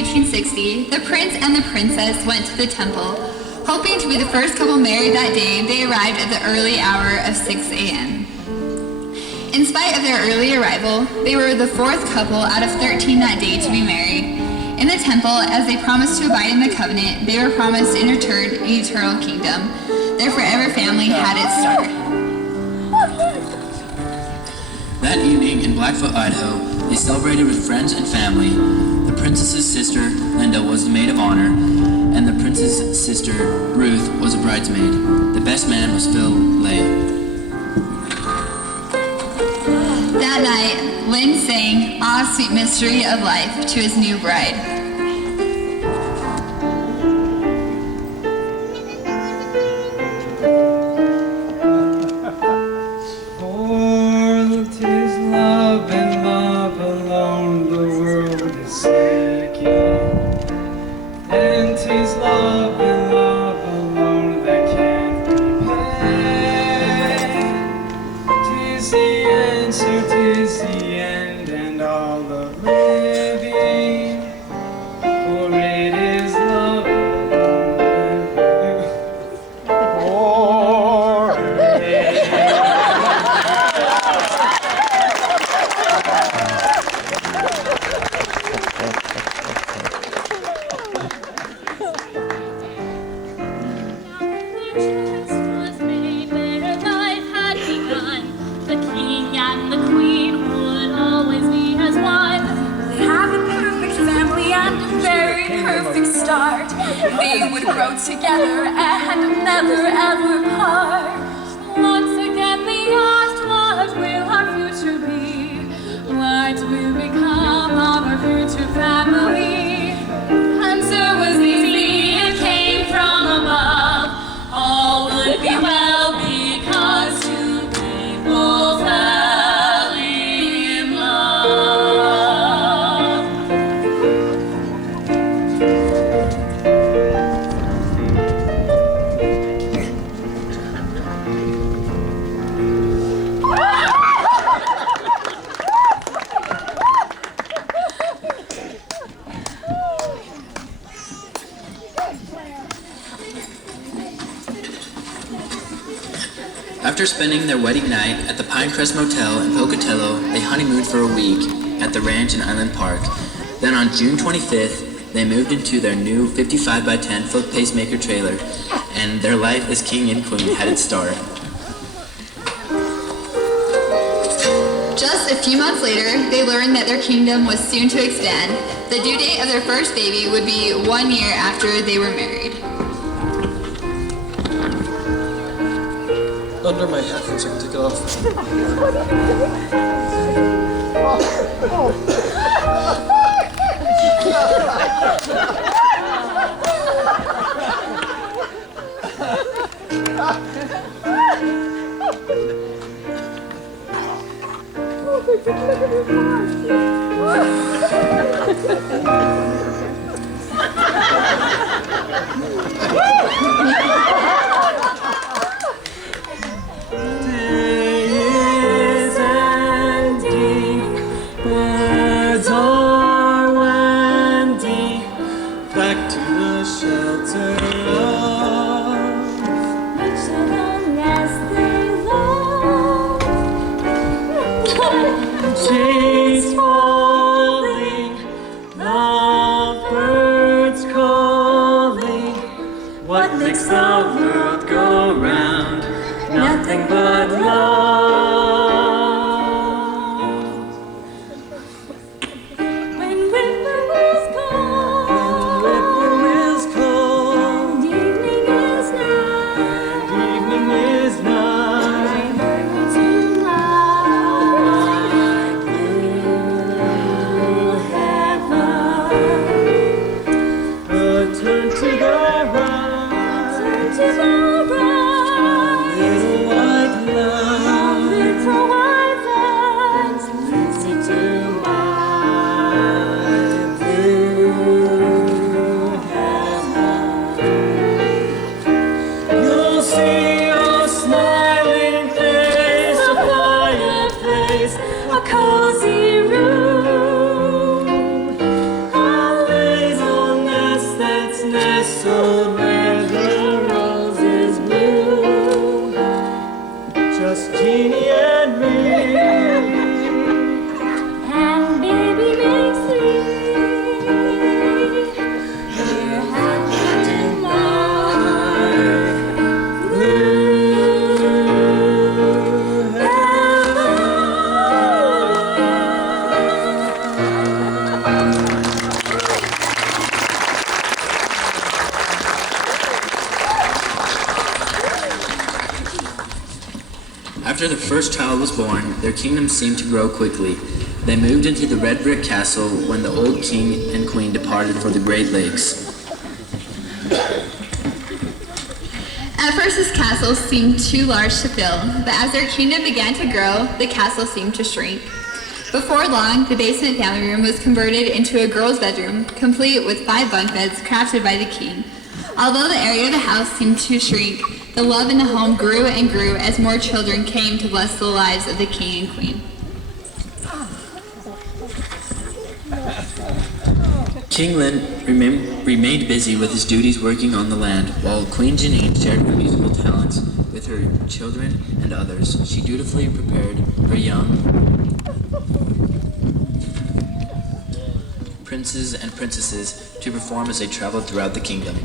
1860, the prince and the princess went to the temple. Hoping to be the first couple married that day, they arrived at the early hour of 6 a.m. In spite of their early arrival, they were the fourth couple out of 13 that day to be married. In the temple, as they promised to abide in the covenant, they were promised in return an eternal kingdom. Their forever family had its start. That evening in Blackfoot, Idaho, they celebrated with friends and family. The princess's sister, Linda, was the maid of honor, and the prince's sister, Ruth, was a bridesmaid. The best man was Phil Leah. That night, Lynn sang "Ah, Sweet Mystery of Life" to his new bride. For 'tis love and love alone the world is seeking, and 'tis love and love alone that can repay. 'Tis the answer, 'tis the end, and all the living, for it is love alone. For was made, their life had begun. The king and the queen would always be as one. They have a perfect family and a very perfect start. They would grow together and never ever part. Once again they asked, what will our future be? What will become of our future family? Answer was easy, it came from above. All would be well because two people fell in love. After spending their wedding night at the Pinecrest Motel in Pocatello, they honeymooned for a week at the ranch in Island Park. Then on June 25th, they moved into their new 55 by 10 foot pacemaker trailer, and their life as king and queen had its start. Just a few months later, they learned that their kingdom was soon to extend. The due date of their first baby would be 1 year after they were married. Under my hat so I can take it off. Days ending, birds are wending back to the shelter of Much so long as they love. trees falling, lovebirds calling. What makes the world go round? Nothing but love. When whippoorwills call, Whippoorwills call, and evening is nigh, evening is I nigh. learn to lie blue heaven. Turn to the right, Turn to the right, little white light. After the first child was born, their kingdom seemed to grow quickly. They moved into the red brick castle when the old king and queen departed for the Great Lakes. At first, this castle seemed too large to fill, but as their kingdom began to grow, the castle seemed to shrink. Before long, the basement family room was converted into a girl's bedroom, complete with 5 bunk beds crafted by the king. Although the area of the house seemed to shrink, the love in the home grew and grew as more children came to bless the lives of the king and queen. King Lynn remained busy with his duties working on the land, while Queen Jeanine shared her musical talents with her children and others. She dutifully prepared her young princes and princesses to perform as they traveled throughout the kingdom.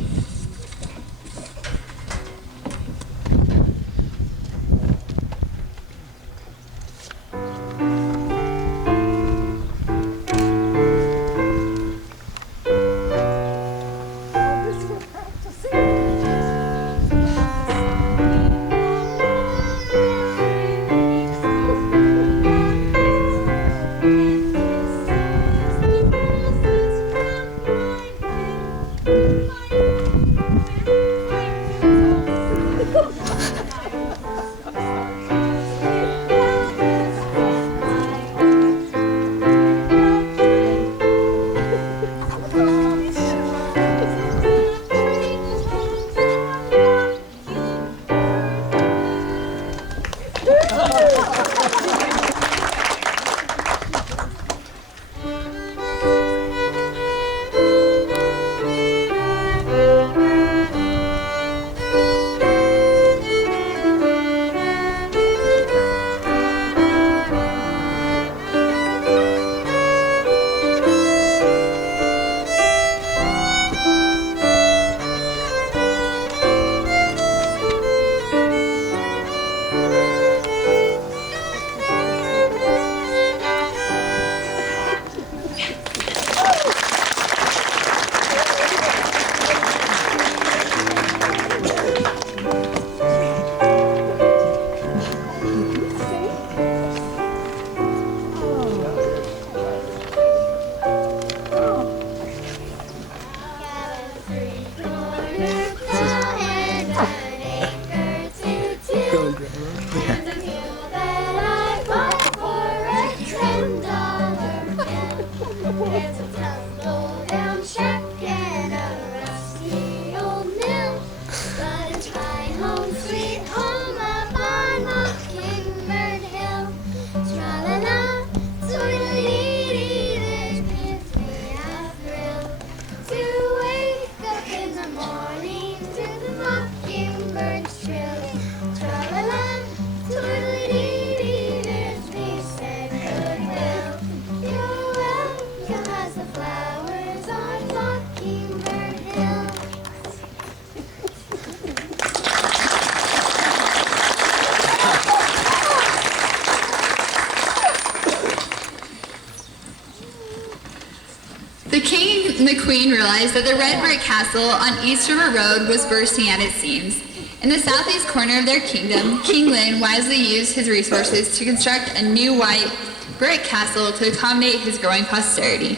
The king and the queen realized that the red brick castle on East River Road was bursting at its seams. In the southeast corner of their kingdom, King Lynn wisely used his resources to construct a new white brick castle to accommodate his growing posterity.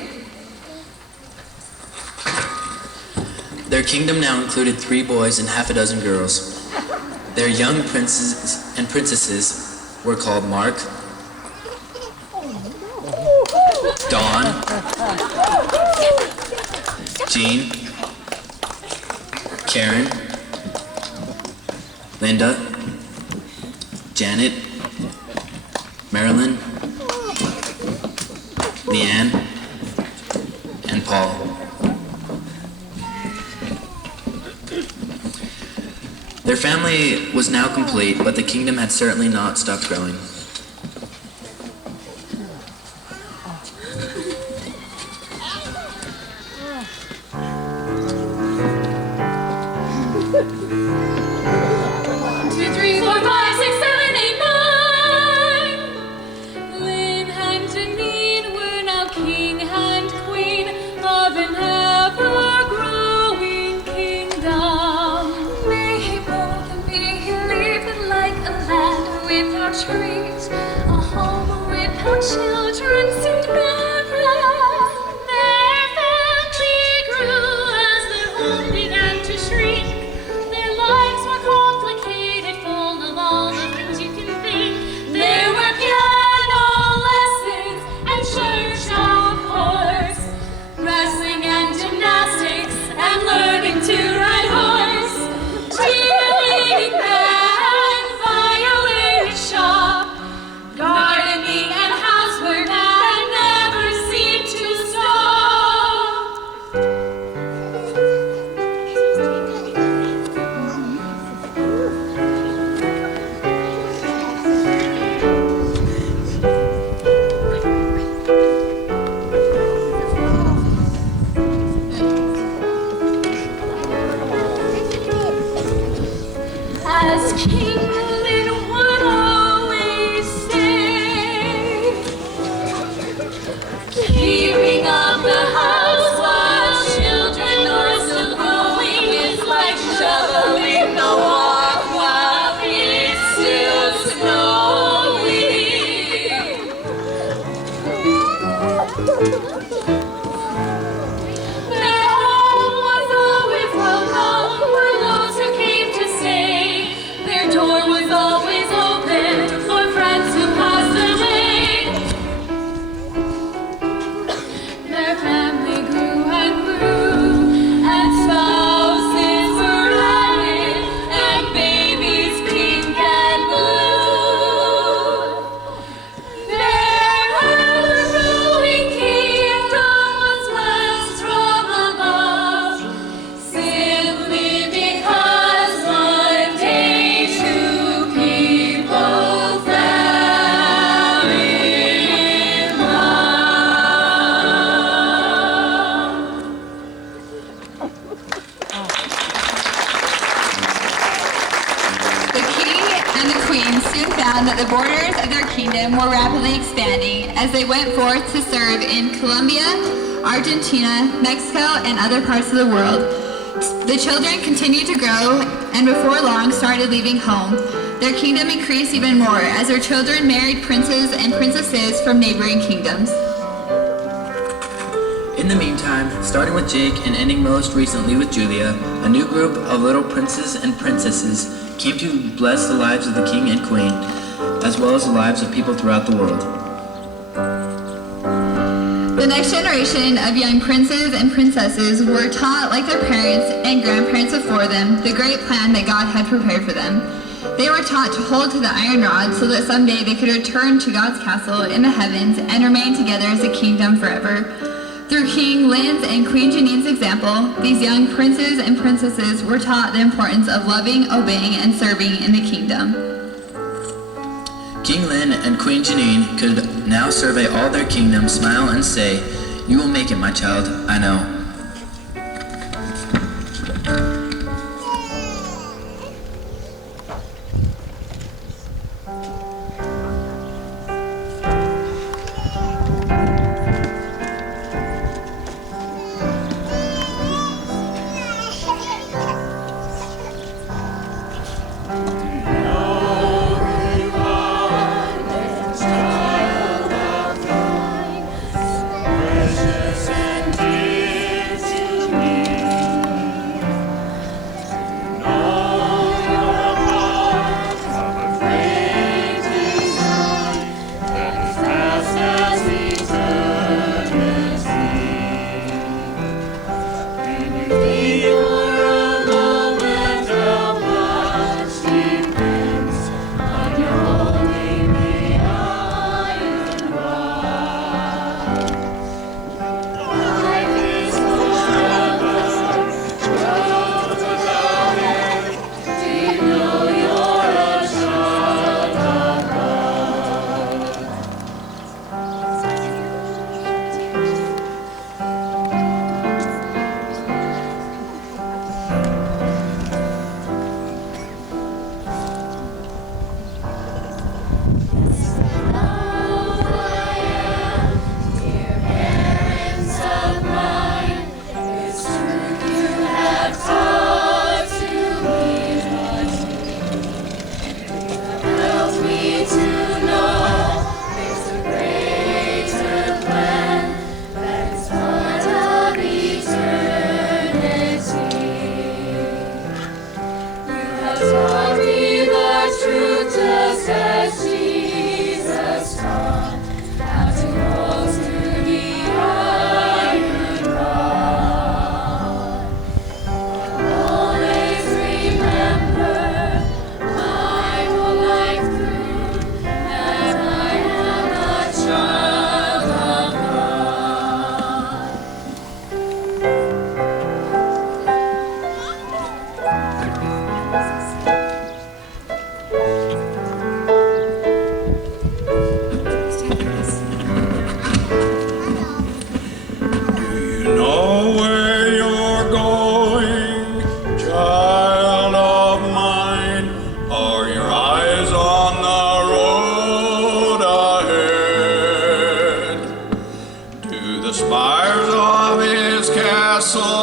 Their kingdom now included 3 boys and half a dozen girls. Their young princes and princesses were called Mark, Dawn, Jean, Karen, Linda, Janet, Marilyn, Leanne, and Paul. Their family was now complete, but the kingdom had certainly not stopped growing. treat. A home without children seemed barren. Their family grew as their home began to shrink. Their lives were complicated, full of all the things you can think. There were piano lessons and church, of course, wrestling and gymnastics and learning to ride horse, cheerleading band, violin shop, gardening and housework that never seemed to stop. As King Lynn would always say, keeping up the house while children are still growing is like shoveling the walk while it's still snowing. Their home was always welcome for those who came to stay. Their door was always open for friends who passed away. Their family grew and grew, and spouses were added, and babies pink and blue. Their ever-growing kingdom was blessed from above, simply because one day two people fell in love. The king and the queen soon found that the borders of their kingdom were rapidly expanding as they went forth to serve in Colombia, Argentina, Mexico, and other parts of the world. The children continued to grow and before long started leaving home. Their kingdom increased even more as their children married princes and princesses from neighboring kingdoms. In the meantime, starting with Jake and ending most recently with Julia, a new group of little princes and princesses came to bless the lives of the king and queen, as well as the lives of people throughout the world. The next generation of young princes and princesses were taught, like their parents and grandparents before them, the great plan that God had prepared for them. They were taught to hold to the iron rod so that someday they could return to God's castle in the heavens and remain together as a kingdom forever. Through King Lynn's and Queen Jeanine's example, these young princes and princesses were taught the importance of loving, obeying, and serving in the kingdom. King Lynn and Queen Jeanine could now survey all their kingdom, smile, and say, "You will make it, my child, I know." Precious and dear.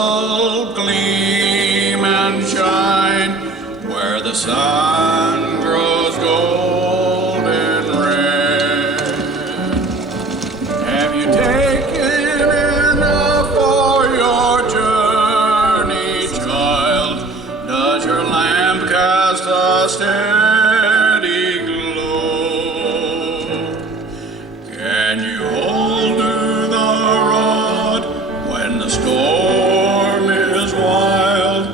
all gleam and shine, where the sun grows golden red. Have you taken enough for your journey, child? Does your lamp cast a steady glow? Can you hold to the rod when the storm is wild?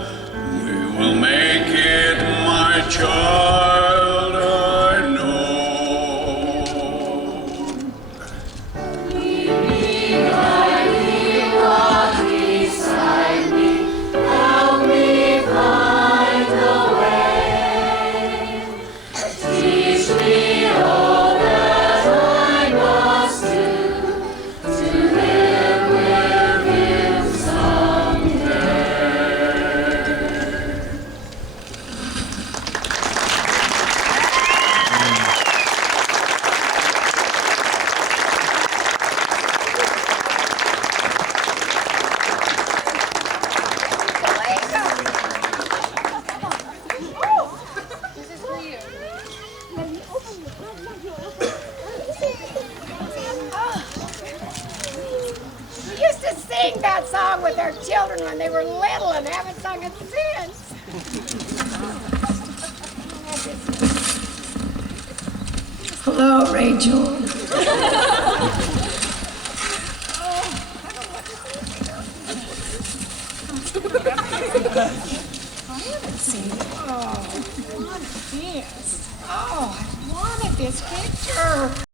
We will make it, my child, I know. We used to sing that song with our children when they were little and haven't sung it since. Hello, Rachel. Oh, I wanted this picture.